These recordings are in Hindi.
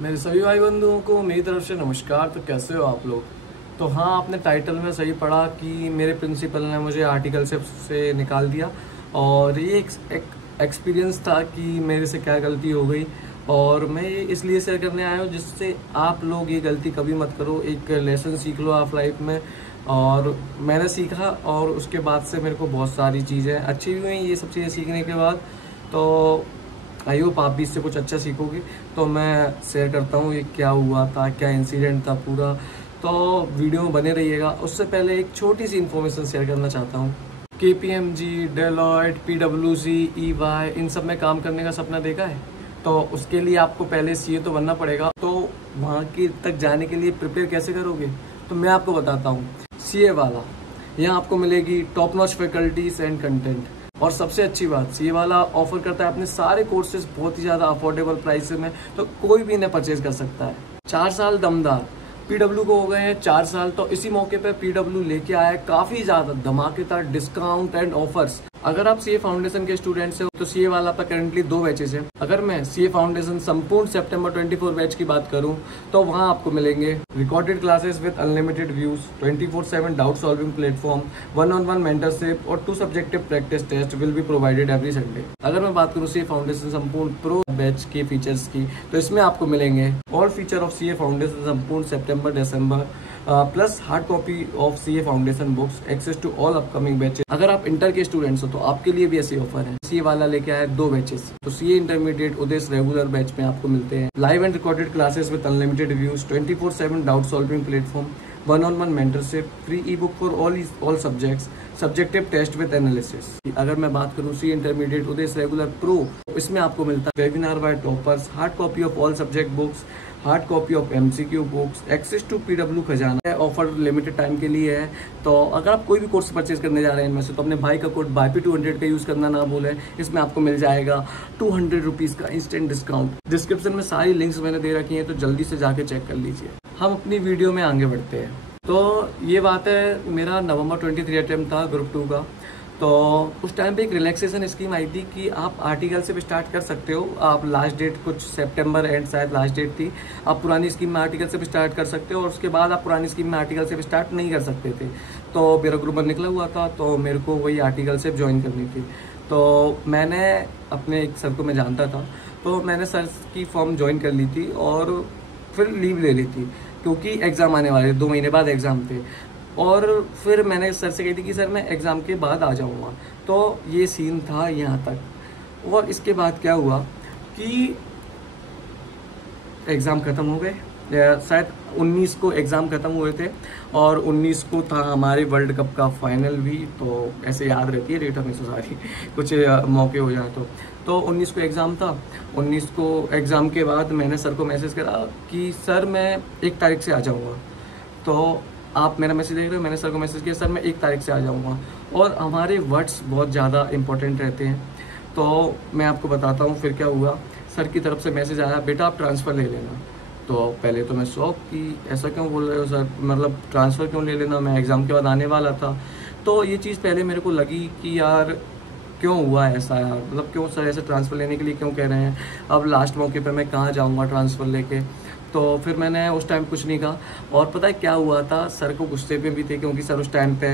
मेरे सभी भाई बंधुओं को मेरी तरफ से नमस्कार। तो कैसे हो आप लोग। तो हाँ, आपने टाइटल में सही पढ़ा कि मेरे प्रिंसिपल ने मुझे आर्टिकल से निकाल दिया। और ये एक एक्सपीरियंस था कि मेरे से क्या गलती हो गई, और मैं ये इसलिए शेयर करने आया हूँ जिससे आप लोग ये गलती कभी मत करो। एक लेसन सीख लो आप लाइफ में। और मैंने सीखा और उसके बाद से मेरे को बहुत सारी चीज़ें अच्छी भी हुई ये सब चीज़ें सीखने के बाद। तो आई होप आप भी इससे कुछ अच्छा सीखोगे। तो मैं शेयर करता हूँ ये क्या हुआ था, क्या इंसिडेंट था पूरा। तो वीडियो में बने रहिएगा। उससे पहले एक छोटी सी इन्फॉर्मेशन शेयर करना चाहता हूँ। KPMG, डेलॉयट, PwC, EY, इन सब में काम करने का सपना देखा है। तो उसके लिए आपको पहले CA तो बनना पड़ेगा। तो वहाँ की तक जाने के लिए प्रिपेयर कैसे करोगे, तो मैं आपको बताता हूँ। CA वाला यहाँ आपको मिलेगी top notch faculties and content. और सबसे अच्छी बात, CA वाला ऑफर करता है अपने सारे कोर्सेज बहुत ही ज़्यादा अफोर्डेबल प्राइस में। तो कोई भी इन्हें परचेज कर सकता है। 4 साल दमदार PW को हो गए हैं 4 साल। तो इसी मौके पे PW लेके आया है काफ़ी ज़्यादा धमाकेदार डिस्काउंट एंड ऑफर्स। अगर आप CA फाउंडेशन के स्टूडेंट्स हो तो CA वाला पर करंटली 2 बैचेज हैं। अगर मैं CA फाउंडेशन संपूर्ण सितंबर 24 बैच की बात करूं तो वहां आपको मिलेंगे recorded classes with unlimited views, 24/7 doubt solving platform, 1-on-1 mentorship और 2 subjective practice test will be provided every Sunday. अगर मैं बात करूं CA foundation Sampoorna pro batch के फीचर्स की, तो इसमें आपको मिलेंगे all feature of CA foundation Sampoorna सितंबर दिसंबर plus hard copy of CA foundation books, access to all upcoming batches. अगर आप इंटर के स्टूडेंट्स हो तो आपके लिए भी ऐसी ऑफर है। CA वाला लेके आया 2 बैचेस। तो CA intermediate Udesh regular batch में आपको मिलते हैं live and recorded classes with unlimited views, 24/7 doubt solving platform, 1-on-1 mentorship, free e book for all subjects, subjective test with analysis. अगर मैं बात करूं CA intermediate Udesh regular pro, इसमें आपको मिलता है webinar by toppers, hard copy of all subject books, hard copy of MCQ books, access to PW Khazana. Offer limited time के लिए है। तो अगर आप कोई भी कोर्स परचेज करने जा रहे हैं इनमें से, तो अपने भाई का कोड BYP200 का यूज करना ना भूलें। इसमें आपको मिल जाएगा 200 रुपीज का इंस्टेंट डिस्काउंट। डिस्क्रिप्शन में सारी लिंक्स मैंने दे रखी हैं, तो जल्दी से जाके चेक कर लीजिए। हम अपनी वीडियो में आगे बढ़ते हैं। तो ये बात है, मेरा नवंबर 23 अटेम्प्ट था ग्रुप 2 का। तो उस टाइम पे एक रिलैक्सेशन स्कीम आई थी कि आप आर्टिकल से भी स्टार्ट कर सकते हो। आप लास्ट डेट कुछ सितंबर एंड शायद लास्ट डेट थी। आप पुरानी स्कीम में आर्टिकल से भी स्टार्ट कर सकते हो, और उसके बाद आप पुरानी स्कीम में आर्टिकल से भी स्टार्ट नहीं कर सकते थे। तो मेरा ग्रुप बंद निकला हुआ था, तो मेरे को वही आर्टिकल से ज्वाइन करनी थी। तो मैंने अपने एक सर को मैं जानता था, तो मैंने सर की फॉर्म ज्वाइन कर ली थी और फिर लीव ले ली थी, क्योंकि एग्ज़ाम आने वाले 2 महीने बाद एग्ज़ाम थे। और फिर मैंने सर से कही थी कि सर मैं एग्ज़ाम के बाद आ जाऊँगा। तो ये सीन था यहाँ तक। और इसके बाद क्या हुआ कि एग्ज़ाम ख़त्म हो गए। शायद 19 को एग्ज़ाम ख़त्म हुए थे, और 19 को था हमारे वर्ल्ड कप का फाइनल भी। तो ऐसे याद रहती है डेट हमेशा सारी, कुछ मौके हो जाए तो 19 को एग्ज़ाम था। 19 को एग्ज़ाम के बाद मैंने सर को मैसेज करा कि सर मैं 1 तारीख से आ जाऊँगा। तो आप मेरा मैसेज देख रहे हो, मैंने सर को मैसेज किया सर मैं 1 तारीख से आ जाऊँगा। और हमारे वर्ड्स बहुत ज़्यादा इंपॉर्टेंट रहते हैं। तो मैं आपको बताता हूँ फिर क्या हुआ। सर की तरफ से मैसेज आया, बेटा आप ट्रांसफ़र ले लेना। तो पहले तो मैं शॉक कि ऐसा क्यों बोल रहे हो सर, मतलब ट्रांसफ़र क्यों ले लेना, मैं एग्ज़ाम के बाद आने वाला था। तो ये चीज़ पहले मेरे को लगी कि यार क्यों हुआ ऐसा यार, मतलब क्यों सर ऐसे ट्रांसफ़र लेने के लिए क्यों कह रहे हैं। अब लास्ट मौके पे मैं कहाँ जाऊँगा ट्रांसफ़र लेके। तो फिर मैंने उस टाइम कुछ नहीं कहा। और पता है क्या हुआ था, सर को गुस्से में भी थे, क्योंकि सर उस टाइम पे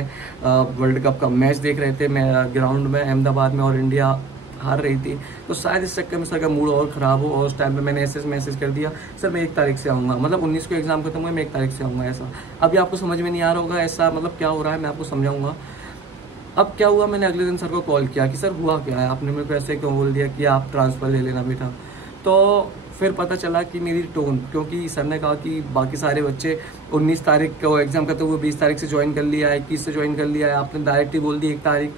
वर्ल्ड कप का मैच देख रहे थे मैं ग्राउंड में अहमदाबाद में, और इंडिया हार रही थी। तो शायद इस चक्कर में सर का मूड और ख़राब हो। और उस टाइम पे मैंने ऐसे मैसेज कर दिया सर मैं 1 तारीख से आऊँगा, मतलब 19 को एग्ज़ाम खत्म हुआ, मैं 1 तारीख से आऊँगा। ऐसा अभी आपको समझ में नहीं आ रहा होगा ऐसा मतलब क्या हो रहा है, मैं आपको समझाऊँगा। अब क्या हुआ, मैंने अगले दिन सर को कॉल किया कि सर हुआ क्या है, आपने मेरे को ऐसे क्यों बोल दिया कि आप ट्रांसफ़र ले लेना बेटा। तो फिर पता चला कि मेरी टोन, क्योंकि सर ने कहा कि बाकी सारे बच्चे 19 तारीख को एग्ज़ाम करते हुए 20 तारीख से ज्वाइन कर लिया है, 21 से ज्वाइन कर लिया है, आपने डायरेक्ट ही बोल दी 1 तारीख।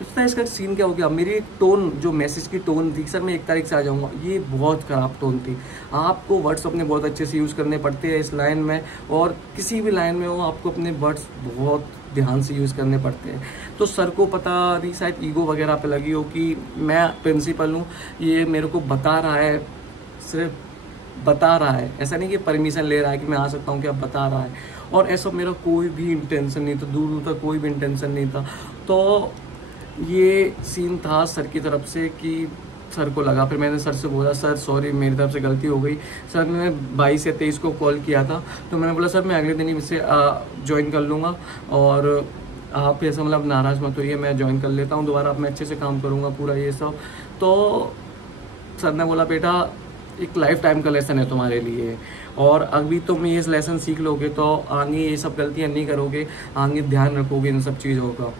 इतना इसका सीन क्या हो गया, मेरी टोन जो मैसेज की टोन थी सर मैं 1 तारीख से आ जाऊँगा, ये बहुत ख़राब टोन थी। आपको वर्ड्स अपने बहुत अच्छे से यूज़ करने पड़ते हैं इस लाइन में, और किसी भी लाइन में हो आपको अपने वर्ड्स बहुत ध्यान से यूज़ करने पड़ते हैं। तो सर को पता नहीं शायद ईगो वगैरह पे लगी हो कि मैं प्रिंसिपल हूँ, ये मेरे को बता रहा है, सिर्फ बता रहा है, ऐसा नहीं कि परमिशन ले रहा है कि मैं आ सकता हूँ, क्या बता रहा है। और ऐसा मेरा कोई भी इंटेंशन नहीं था, दूर दूर तक कोई भी इंटेंशन नहीं था। तो ये सीन था सर की तरफ से कि सर को लगा। फिर मैंने सर से बोला सर सॉरी मेरी तरफ से गलती हो गई। सर ने 22 या 23 को कॉल किया था, तो मैंने बोला सर मैं अगले दिन ही से ज्वाइन कर लूँगा और आप ऐसा मतलब नाराज़ मत होइए, मैं ज्वाइन कर लेता हूँ दोबारा, अब मैं अच्छे से काम करूँगा पूरा ये सब। तो सर ने बोला बेटा एक लाइफ टाइम का लेसन है तुम्हारे लिए, और अभी तुम ये लेसन सीख लोगे तो आगे ये सब गलतियाँ नहीं करोगे, आगे ध्यान रखोगे इन सब चीज़ों का।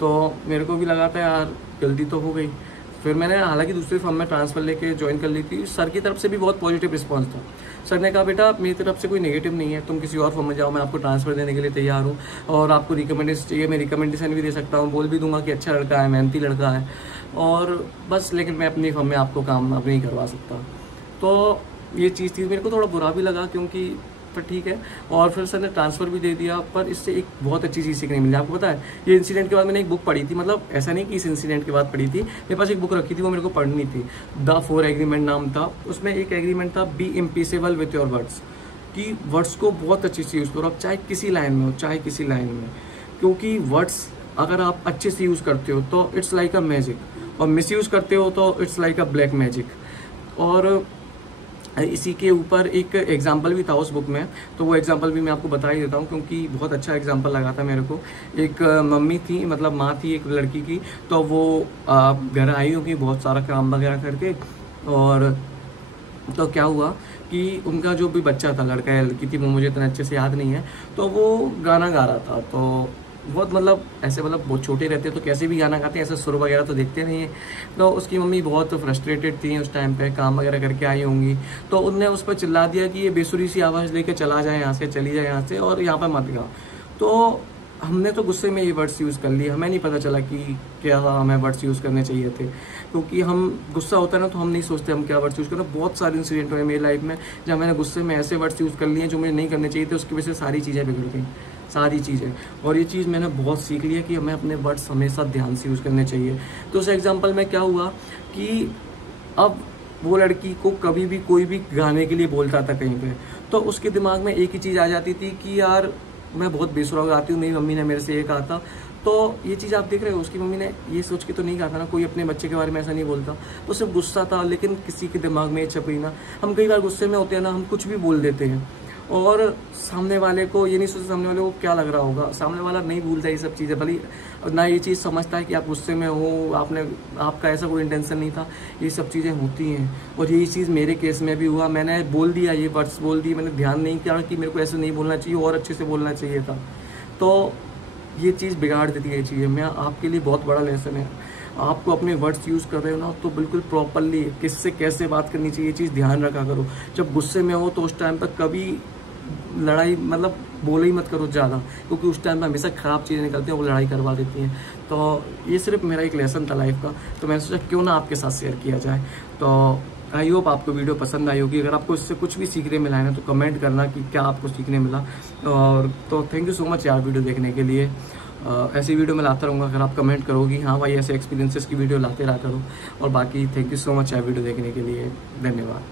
तो मेरे को भी लगा था यार गलती तो हो गई। फिर मैंने हालांकि दूसरी फर्म में ट्रांसफ़र लेके ज्वाइन कर ली थी। सर की तरफ से भी बहुत पॉजिटिव रिस्पांस था। सर ने कहा बेटा मेरी तरफ से कोई नेगेटिव नहीं है, तुम किसी और फर्म में जाओ, मैं आपको ट्रांसफ़र देने के लिए तैयार हूँ, और आपको रिकमेंडेशन चाहिए मैं रिकमेंडेशन भी दे सकता हूँ, बोल भी दूंगा कि अच्छा लड़का है, मेहनती लड़का है, और बस लेकिन मैं अपनी फर्म में आपको काम अब नहीं करवा सकता। तो ये चीज़ थी, मेरे को थोड़ा बुरा भी लगा क्योंकि पर ठीक है। और फिर सर ने ट्रांसफ़र भी दे दिया, पर इससे एक बहुत अच्छी चीज़ सीखने मिली। आपको पता है ये इंसिडेंट के बाद मैंने एक बुक पढ़ी थी, मतलब ऐसा नहीं कि इस इंसिडेंट के बाद पढ़ी थी, मेरे पास एक बुक रखी थी वो मेरे को पढ़नी थी, द 4 एग्रीमेंट नाम था। उसमें एक एग्रीमेंट था बी इम्पीसेबल विथ योर वर्ड्स, कि वर्ड्स को बहुत अच्छे से यूज़ करो, आप चाहे किसी लाइन में हो चाहे किसी लाइन में, क्योंकि वर्ड्स अगर आप अच्छे से यूज़ करते हो तो इट्स लाइक अ मैजिक, और मिस यूज़ करते हो तो it's like a black magic. और इसी के ऊपर एक एग्जाम्पल भी था उस बुक में, तो वो एग्जाम्पल भी मैं आपको बता ही देता हूँ क्योंकि बहुत अच्छा एग्जाम्पल लगा था मेरे को। एक मम्मी थी, मतलब माँ थी एक लड़की की, तो वो घर आई होगी बहुत सारा काम वगैरह करके, और तो क्या हुआ कि उनका जो भी बच्चा था, लड़का या लड़की थी वो मुझे इतना अच्छे से याद नहीं है, तो वो गाना गा रहा था। तो बहुत मतलब ऐसे मतलब बहुत छोटे रहते हैं तो कैसे भी गाना गाते हैं, ऐसे सुर वगैरह तो देखते नहीं है। तो उसकी मम्मी बहुत फ्रस्ट्रेटेड थी उस टाइम पे, काम वगैरह करके आई होंगी, तो उनने उस पर चिल्ला दिया कि ये बेसुरी सी आवाज़ लेके चला जाए यहाँ से, चली जाए यहाँ से, और यहाँ पर मत गा। तो हमने तो गुस्से में ये वर्ड्स यूज़ कर लिए, हमें नहीं पता चला कि क्या हमें वर्ड्स यूज़ करने चाहिए थे, क्योंकि हम गुस्सा होता है ना तो हम नहीं सोचते हम क्या वर्ड्स यूज़ करें। बहुत सारे इंसिडेंट हुए मेरी लाइफ में जब मैंने गुस्से में ऐसे वर्ड्स यूज़ कर लिए जो मुझे नहीं करने चाहिए थे, उसकी वजह से सारी चीज़ें बिगड़ गई, सारी चीज़ें। और ये चीज़ मैंने बहुत सीख लिया कि हमें अपने वर्ड्स हमेशा ध्यान से यूज़ करने चाहिए। तो उस एग्जांपल में क्या हुआ कि अब वो लड़की को कभी भी कोई भी गाने के लिए बोलता था कहीं पे, तो उसके दिमाग में एक ही चीज़ आ जाती थी कि यार मैं बहुत बेसुरा गाती हूँ, मेरी मम्मी ने मेरे से ये कहा था। तो ये चीज़ आप देख रहे हो, उसकी मम्मी ने ये सोच के तो नहीं कहा था ना, कोई अपने बच्चे के बारे में ऐसा नहीं बोलता, तो सिर्फ गुस्सा था, लेकिन किसी के दिमाग में ये छपी ना। हम कई बार गुस्से में होते हैं ना, हम कुछ भी बोल देते हैं, और सामने वाले को ये नहीं सोचते सामने वाले को क्या लग रहा होगा। सामने वाला नहीं भूलता ये सब चीज़ें, भले ना ये चीज़ समझता है कि आप गुस्से में हो, आपका ऐसा कोई इंटेंशन नहीं था, ये सब चीज़ें होती हैं। और यही चीज़ मेरे केस में भी हुआ, मैंने बोल दिया, ये वर्ड्स बोल दिए, मैंने ध्यान नहीं किया कि मेरे को ऐसे नहीं बोलना चाहिए और अच्छे से बोलना चाहिए था, तो ये चीज़ बिगाड़ देती है। ये चीज़ें मैं आपके लिए बहुत बड़ा लेसन है, आपको अपने वर्ड्स यूज़ कर रहे हो ना तो बिल्कुल प्रॉपरली किससे कैसे बात करनी चाहिए, ये चीज़ ध्यान रखा करो। जब गुस्से में हो तो उस टाइम पर कभी लड़ाई मतलब बोलो ही मत करो ज़्यादा, क्योंकि उस टाइम में हमेशा ख़राब चीज़ें निकलती हैं, वो लड़ाई करवा देती हैं। तो ये सिर्फ मेरा एक लेसन था लाइफ का, तो मैंने सोचा क्यों ना आपके साथ शेयर किया जाए। तो आई होप आपको वीडियो पसंद आई होगी। अगर आपको इससे कुछ भी सीखने मिला है ना तो कमेंट करना कि क्या आपको सीखने मिला। और तो थैंक यू सो मच यार वीडियो देखने के लिए। ऐसी वीडियो मैं लाता रहूँगा अगर आप कमेंट करोगी, हाँ भाई ऐसे एक्सपीरियंसेस की वीडियो लाते रहा करो। और बाकी थैंक यू सो मच यार वीडियो देखने के लिए, धन्यवाद।